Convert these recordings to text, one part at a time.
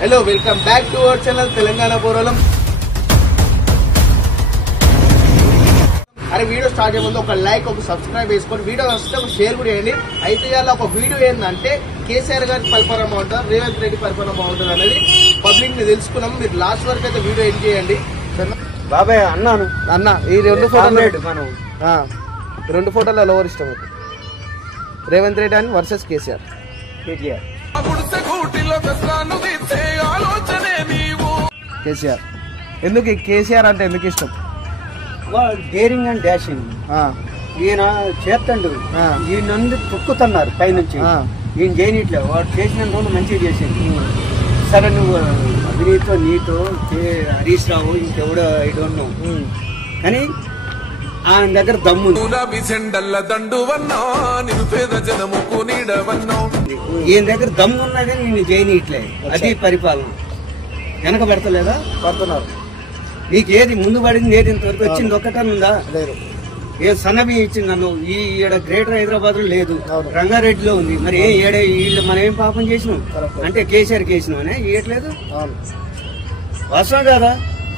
Hello welcome back to our channel Telangana పోరాలం. అరే video start అయ్యే ముందు ఒక లైక్ ఒక సబ్స్క్రైబ్ చేసుకొని వీడియో వస్తే ఒక షేర్ కూడా చేయండి. అయితే ఇవాళ ఒక వీడియో ఏంటంటే కేసీఆర్ గారి పరిపాలన బాగుంటుంది, రేవంత్ రెడ్డి పరిపాలన బాగుంటుంది అనేది పబ్లిక్ ని తెలుసుకున్నాం. మీరు లాస్ట్ వరకు అయితే వీడియో ఎండ్ చేయండి. బాబాయ్ అన్నాను అన్న ఈ రెండు ఫోటోలు ఎవరు ఇష్టం? రేవంత్ రెడ్డి అని వర్సెస్ కేసీఆర్. కేసీఆర్ ఎందుకు కేసీఆర్ అంటే ఎందుకు ఇష్టం? Daring and dashing. ఈయన చేస్తండు, ఈయన తొక్కుతున్నారు పైనుంచి, ఈయన చేయనిట్లే. వాడు చేసిన రోజు మంచిగా చేసింది. సరే నువ్వు అవినీతో నీతో Harish Rao ఇంకెవడో I don't know, కానీ ఆయన దగ్గర దమ్ము. ఈయన దగ్గర దమ్ము ఉన్నది నేను చేయనిట్లే. అది పరిపాలన. వెనక పెడతలేదా? పడుతున్నారు. నీకు ఏది ముందు పడింది, ఏది ఇంతవరకు వచ్చింది ఒక్కటని ఉందా? ఏ సన్నబి ఇచ్చింది నన్ను. ఈడ గ్రేటర్ హైదరాబాద్ లో లేదు, రంగారెడ్డిలో ఉంది. మరి ఏడే వీళ్ళు మనం ఏం పాపం చేసినాం అంటే కేసీఆర్ కేసినాం అనే ఇవ్వట్లేదు. వాస్తవం కదా?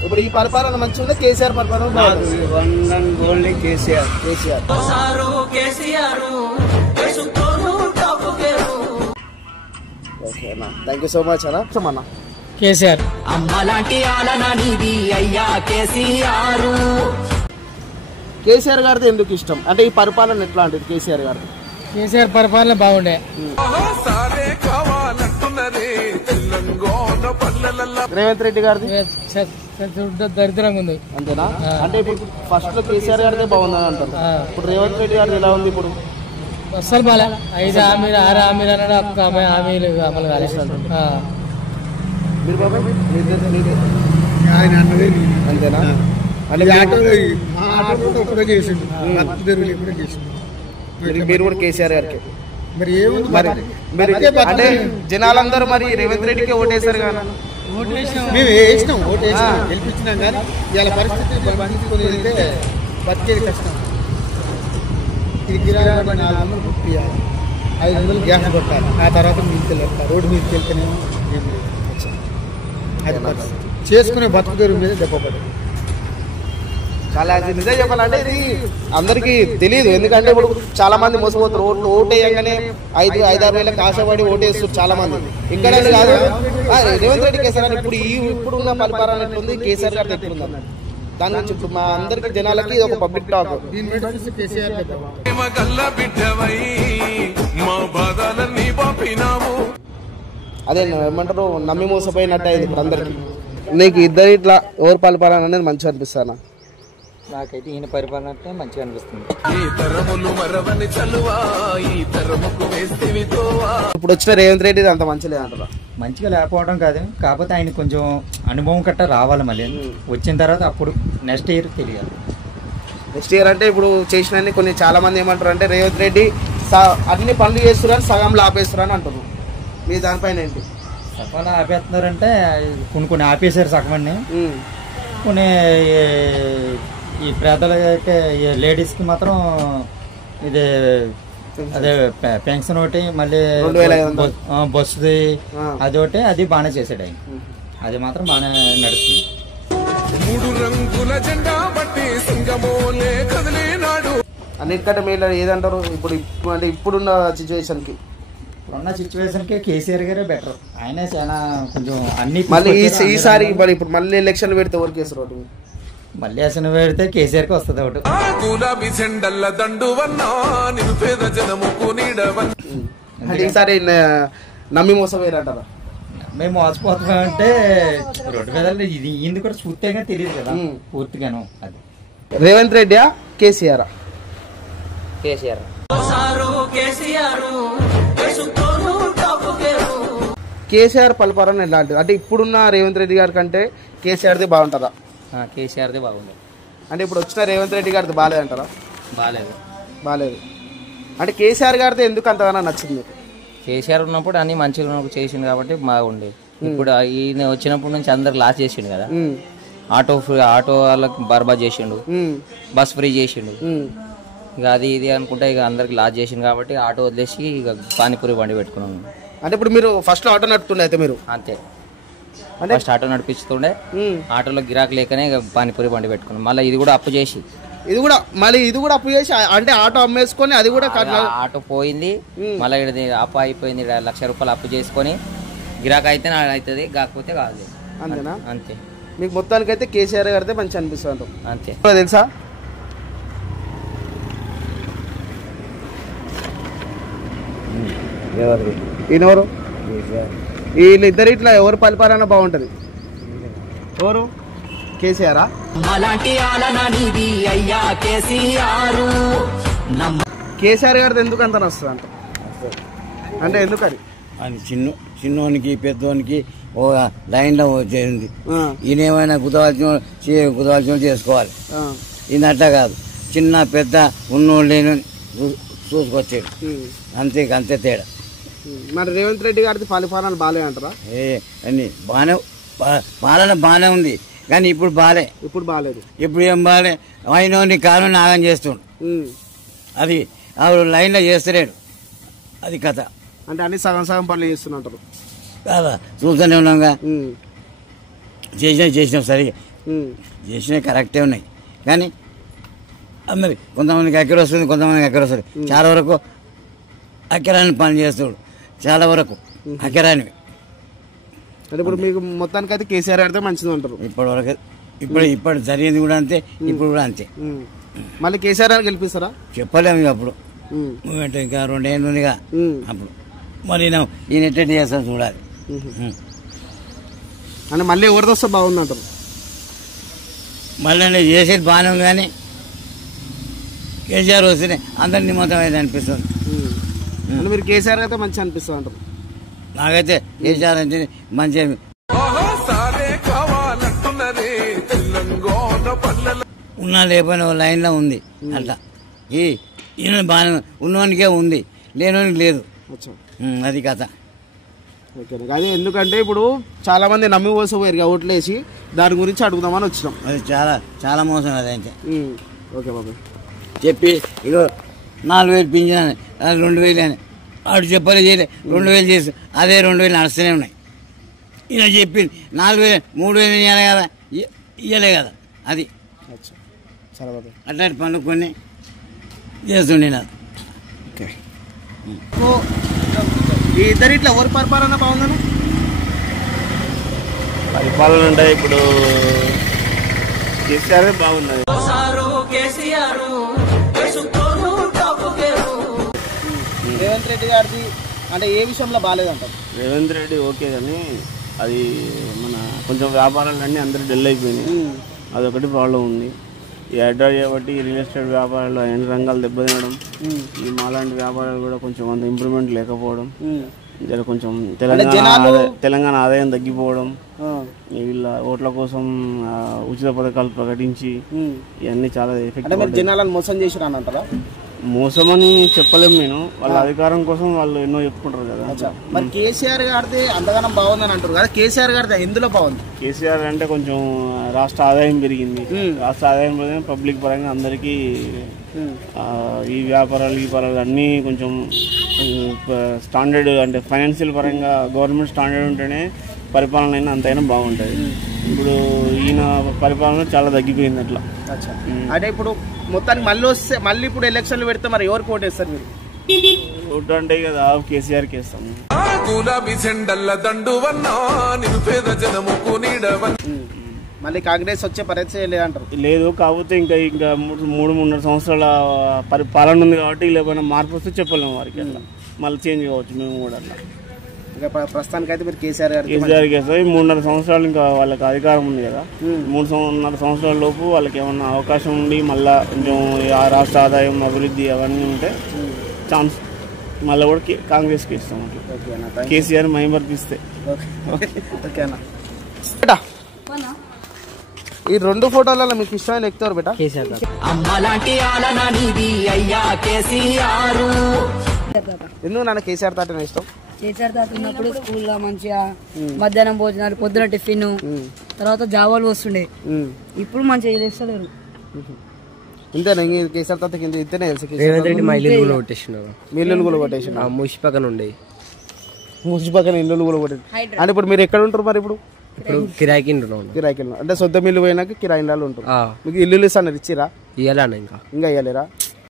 ఇప్పుడు ఈ పరిపాలన మంచిగా ఉందా కేసీఆర్ పరిపాలన? ఓన్లీ కేసీఆర్. ఓకేనా, థ్యాంక్ యూ సో మచ్ అన్న. అన్న కేసీఆర్ కేసీఆర్ గారిది ఎందుకు ఇష్టం అంటే ఈ పరిపాలన ఎట్లా అంటే కేసీఆర్ గారిది? కేసీఆర్ పరిపాలన బాగుండే. రేవంత్ రెడ్డి గారిది దరిద్రంగా ఉంది. అంతేనా? అంటే ఇప్పుడు ఫస్ట్ లో కేసీఆర్ గారిదే బాగుందని అంటారు. ఇప్పుడు రేవంత్ రెడ్డి గారిది ఎలా ఉంది? ఇప్పుడు అస్సలు బాగా 5 హామీలు 6 హామీలు అన్నాడు, ఒక్క హామీలు అమలు కాలేదు. అంతేనా? మీరు కూడా కేసీఆర్ గారికి మరి అంటే జనాలందరూ మరి రేవంత్ రెడ్డికి ఓటేశారు కదా? మేము వేసినాం, ఓటు వేసినాం, గెలిపించినాం. కానీ ఇవాళ పరిస్థితి బతికేది కష్టం. ఇది కిరాయి 400 పంపించాలి, 500 గ్యాస్ కొట్టాలి, ఆ తర్వాత మీకు వెళ్తారు. రోడ్డు మీదకి వెళ్తేనేమో ఏం లేదు. అది పరిస్థితి. చేసుకునే బతుకుదేరు మీద దెబ్బపడి చాలా నిజం చెప్పాలంటే ఇది అందరికి తెలియదు. ఎందుకంటే ఇప్పుడు చాలా మంది మోసపోతారు. ఓటు వేయగానే 5-6 వేలకు ఆశపడి ఓటేస్తారు చాలా మంది. ఇక్కడ కాదు రేవంత్ రెడ్డి కేసీఆర్ ఇప్పుడు ఇప్పుడున్న పరిపాలన ఎట్లుంది, కేసీఆర్ గారు ఎట్లుంది దాని గురించి ఇప్పుడు మా అందరికి జనాలకి ఇది ఒక పబ్లిక్ టాక్. అదే ఏమంటారు, నమ్మి మోసపోయినట్టు అయింది ఇప్పుడు అందరికి. నీకు ఇద్దరు ఇట్లా ఎవరు పరిపాలన అనేది మంచిగా అనిపిస్తానా? నాకైతే ఈయన పరిపాలన అంటే మంచిగా అనిపిస్తుంది. ఇప్పుడు వచ్చిన రేవంత్ రెడ్డి అంత మంచిగా లేదంటారా? మంచిగా లేకపోవడం కాదు, కాకపోతే ఆయన కొంచెం అనుభవం కట్ట రావాలి. మళ్ళీ వచ్చిన తర్వాత అప్పుడు నెక్స్ట్ ఇయర్ తెలియాలి. నెక్స్ట్ ఇయర్ అంటే ఇప్పుడు చేసిన కొన్ని చాలా మంది ఏమంటారు అంటే రేవంత్ రెడ్డి అన్ని పనులు చేస్తున్నారని సగంలో ఆపేస్తున్నారని అంటున్నారు. మీ దానిపైన ఏంటి? సఫాలు ఆపేస్తున్నారంటే కొన్ని ఆపేశారు సగమని. కొన్ని ఈ పేదలకి లేడీస్కి మాత్రం ఇది అదే పెన్షన్ ఒకటి, మళ్ళీ బస్సుది అది ఒకటి, అది బాగానే చేసాడు ఆయన. అది మాత్రం బాగానే నడుస్తుంది. అన్నిటికంటే మీరు ఏదంటారు ఇప్పుడు అంటే ఇప్పుడున్న సిచ్యువేషన్కి? ఇప్పుడున్న సిచ్యువేషన్కి కేసీఆర్ గారే బెటర్. ఆయన చాలా కొంచెం అన్ని మళ్ళీ ఈసారి మరి ఇప్పుడు మళ్ళీ ఎలక్షన్ పెడితే ఎవరికి వేస్తారు ఓటు? మళ్ళీ అసలు పెడితే కేసీఆర్కి వస్తుంది ఒకటి. అంటే ఈసారి నమ్మి మోసపోయారంటారా? మేము మోసపోతామంటే రోడ్డు మీద ఇది కూడా పూర్తిగా తెలియదు కదా పూర్తిగాను. అది రేవంత్ రెడ్డియా కేసీఆర్? కేసీఆర్. కేసీఆర్ పరిపాలన ఎలాంటిది అంటే ఇప్పుడున్న రేవంత్ రెడ్డి గారి కంటే కేసీఆర్ది బాగుంటుందా? కేసీఆర్ది బాగుంది. అంటే ఇప్పుడు వచ్చిన రేవంత్ రెడ్డి గారిది బాగాలేదంటారా? బాగాలేదు. అంటే కేసీఆర్ గారిది ఎందుకు అంతగానో నచ్చింది? కేసీఆర్ ఉన్నప్పుడు అన్ని మంచిగా చేసిండు కాబట్టి బాగుండేది. ఇప్పుడు ఈయన వచ్చినప్పటి నుంచి అందరు లాస్ చేసిండు కదా. ఆటో వాళ్ళకి బర్బాద్ చేసిండు, బస్ ఫ్రీ చేసిండు. ఇక అది ఇది అనుకుంటే ఇక అందరికి లాస్ చేసిండు కాబట్టి ఆటో వదిలేసి ఇక పానీపూరి బండి పెట్టుకున్నాను. అంటే ఇప్పుడు మీరు ఫస్ట్ ఆటో నడుపుతుండే అయితే మీరు? అంతే. అంటే ఫస్ట్ ఆటో నడిపిస్తుండే, ఆటోలో గిరాకు లేకనే పానీపూరి బండి పెట్టుకున్నాం. మళ్ళీ ఇది కూడా అప్పు చేసి ఇది కూడా అప్పు చేసి అంటే ఆటో అమ్మేసుకొని అది కూడా ఆటో పోయింది. మళ్ళీ ఇది అప్పు అయిపోయింది. 1,00,000 రూపాయలు అప్పు చేసుకొని గిరాకు అయితే నాకు అవుతుంది, కాకపోతే కాదు. అంతేనా? అంతే. మీకు మొత్తానికి అయితే కేసీఆర్ గారితే మంచి అనిపిస్తుంది అంతే. తెలుసా? ఈయనెవరు? వీళ్ళిద్దరు ఇట్లా ఎవరు పరిపాలన బాగుంటది? ఎవరు? కేసీఆరా? కేసీఆర్ గారిది ఎందుకు అంత నస్తుంది అంట అంటే ఎందుకని? అని చిన్నోనికి పెద్దోనికి ఓ లైన్లో చేరింది. ఈయన ఏమైనా కుదవాల్సిన చేసుకోవాలి. ఈయన అట్లా కాదు, చిన్న పెద్ద ఉన్నోళ్ళు లేని చూసుకొచ్చాడు, అంతే తేడా. మరి రేవంత్ రెడ్డి గారిది పరిపాలన బాలే అంటారా? అన్ని పాలన బాగానే ఉంది, కానీ ఇప్పుడు బాగాలేదు. ఇప్పుడు ఏం బాగాలే, అయినోని కాలం నాగం చేస్తుండు. అది లైన్లో చేస్తలేడు, అది కథ. అంటే అన్ని సగం పనులు చేస్తున్నట్టు కాదా? చూస్తూనే ఉన్నాంగా. చేసినాం సరిగా చేసినవి కరెక్టే ఉన్నాయి, కానీ అందరి కొంతమందికి ఎక్కడ వస్తుంది, కొంతమందికి ఎక్కడ వస్తుంది. చాలా వరకు అక్కరాని పని చేస్తాడు, చాలా వరకు అక్కరానివి. అంటే ఇప్పుడు మీకు మొత్తానికి అయితే కేసీఆర్ గారితో మంచిది అంటారు ఇప్పటి వరకు. ఇప్పుడు జరిగింది కూడా అంతే, ఇప్పుడు కూడా అంతే. మళ్ళీ కేసీఆర్ గారు గెలిపిస్తారా? చెప్పలేము అప్పుడు, ఇంకా 2 ఏళ్ళు ఉందిగా అప్పుడు. మరి ఈయన ఎట్టెట్ చేస్తాను చూడాలి. అంటే మళ్ళీ ఎవరితో వస్తే బాగుంది అంటారు? మళ్ళీ చేసేది బాగానే ఉంది, కానీ కేసీఆర్ వస్తేనే అందరి నిమ్మతం అయితే అనిపిస్తుంది. అంటే మీరు కేసీఆర్ అయితే మంచి అనిపిస్తుంది అంటారు? నాకైతే కేసీఆర్ అంటే మంచి. ఉన్నా లేకపోయినా లైన్లో ఉంది అట్లా. ఈయన బాగా ఉన్నవానికే ఉంది, లేనివానికి లేదు, అది కథ. ఓకే, అదే ఎందుకంటే ఇప్పుడు చాలా మంది నమ్మి పోసపోయారు ఓట్లు వేసి, దాని గురించి అడుగుదామని వచ్చినాం. అది చాలా మోసం అది. అంటే ఓకే బాబు చెప్పి ఇగో 4,000 పింఛన్ 2,000 అని వాడు చెప్పలే, చేయలే. 2,000 చేసి అదే 2,000 నడుస్తూనే ఉన్నాయి. ఇలా చెప్పింది 4,000 3,000 ఇవ్వాలి కదా, ఇవ్వలే కదా. అది సరే బాబు, అట్లాంటి పనులు కొన్ని చేస్తుండే నాకు. ఓకే, ఈ ఇద్దరు ఇట్లా ఎవరి పరిపాలన బాగుందని? పరిపాలన అంటే ఇప్పుడు కేసీఆర్ బాగున్నది. రేవంత్ రెడ్డి గారిది అంటే ఏ విషయంలో బాగాలేదంటారు? రేవంత్ రెడ్డి ఓకే, కానీ అది మన కొంచెం వ్యాపారాలన్నీ అందరూ డల్ అయిపోయినాయి, అదొకటి ప్రాబ్లం ఉంది. ఈ హైడ్రా చేయబట్టి రియల్ ఎస్టేట్ వ్యాపారాలు అన్ని రంగాలు దెబ్బతినడం, ఈ మాలాంటి వ్యాపారాలు కూడా కొంచెం అంత ఇంప్రూవ్మెంట్ లేకపోవడం, కొంచెం తెలంగాణ ఆదాయం తగ్గిపోవడం, వీళ్ళ ఓట్ల కోసం ఉచిత పథకాలు ప్రకటించి ఇవన్నీ చాలా ఎఫెక్ట్. జనాలను మోసం చేసిరా అంటారా? మోసమని చెప్పలేము నేను, వాళ్ళ అధికారం కోసం వాళ్ళు ఎన్నో చెప్పుకుంటారు కదా. మరి కేసీఆర్ గారిది అంతగానం బాగుందని అంటారు కదా, కేసీఆర్ గారిది ఎందులో బాగుంది? కేసీఆర్ అంటే కొంచెం రాష్ట్ర ఆదాయం పెరిగింది, రాష్ట్ర ఆదాయం పెరిగింది, పబ్లిక్ పరంగా అందరికీ ఈ వ్యాపారాలు అన్నీ కొంచెం స్టాండర్డ్, అంటే ఫైనాన్షియల్ పరంగా గవర్నమెంట్ స్టాండర్డ్ ఉంటేనే పరిపాలన అయినా అంతైనా బాగుంటుంది. ఇప్పుడు ఈయన పరిపాలన చాలా తగ్గిపోయింది అట్లా. అంటే ఇప్పుడు మొత్తానికి మళ్ళీ ఇప్పుడు ఎలక్షన్లు పెడితే మరి ఎవరికి ఓటేస్తారు మీరు? ఓటు అంటే కదా కేసీఆర్కి వేస్తాము. మళ్ళీ కాంగ్రెస్ వచ్చే పరిస్థితి లేదంటారు? లేదు, కాకపోతే ఇంకా 3-3.5 సంవత్సరాల పాలన ఉంది కాబట్టి లేకపోయినా మార్పు వస్తే చెప్పలేము వారికి. అట్లా మళ్ళీ చేంజ్ కావచ్చు మేము కూడా. అట్లా ప్రస్తుతానికి అయితే మీరు కేసీఆర్ గారికి వేస్తాయి. 3.5 సంవత్సరాలు ఇంకా వాళ్ళకి అధికారం ఉంది కదా, 3.5 సంవత్సరాల లోపు వాళ్ళకి ఏమన్నా అవకాశం ఉండి మళ్ళీ కొంచెం రాష్ట్ర ఆదాయం అభివృద్ధి అవన్నీ ఉంటే ఛాన్స్ మళ్ళీ కూడా కాంగ్రెస్కి ఇస్తాం. అట్లా కేసీఆర్ మైమర్పిస్తే. ఓకేనా? ఈ 2 ఫోటోలలో మీకు ఇష్టమైన ఎక్కుతారు బేటా? కేసీఆర్ గారు. ఎందుకు నాన్న కేసీఆర్ తాట ఇష్టం? కేసీఆర్ తాత ఉన్నప్పుడు స్కూల్లో మంచిగా మధ్యాహ్నం భోజనాలు, పొద్దున టిఫిన్, తర్వాత జావాలు వస్తుండే. ఇప్పుడు మంచిగా చేస్తలేరు. ఇంతేనా? కేసీఆర్ తాతకి ఇంతనే తెలుసు. రేవంత్ రెడ్డి మా ఇల్లు కూడా కొట్టేసినారు. మీ ఇల్లు కూడా కొట్టేసిన? మూసి పక్కన ఉండే, మూసి పక్కన ఇల్లు కూడా కొట్టేసి. అంటే ఇప్పుడు మీరు ఎక్కడ ఉంటారు మరి? ఇప్పుడు ఇప్పుడు కిరాయికి ఉంటున్నాం. కిరాయికి అంటే సొంత ఇల్లు పోయినాక కిరాయి ఇళ్ళు ఉంటారు. మీకు ఇల్లు ఇస్తాను ఇచ్చిరా? ఇవ్వాలన్న ఇంకా ఇవ్వలేరా?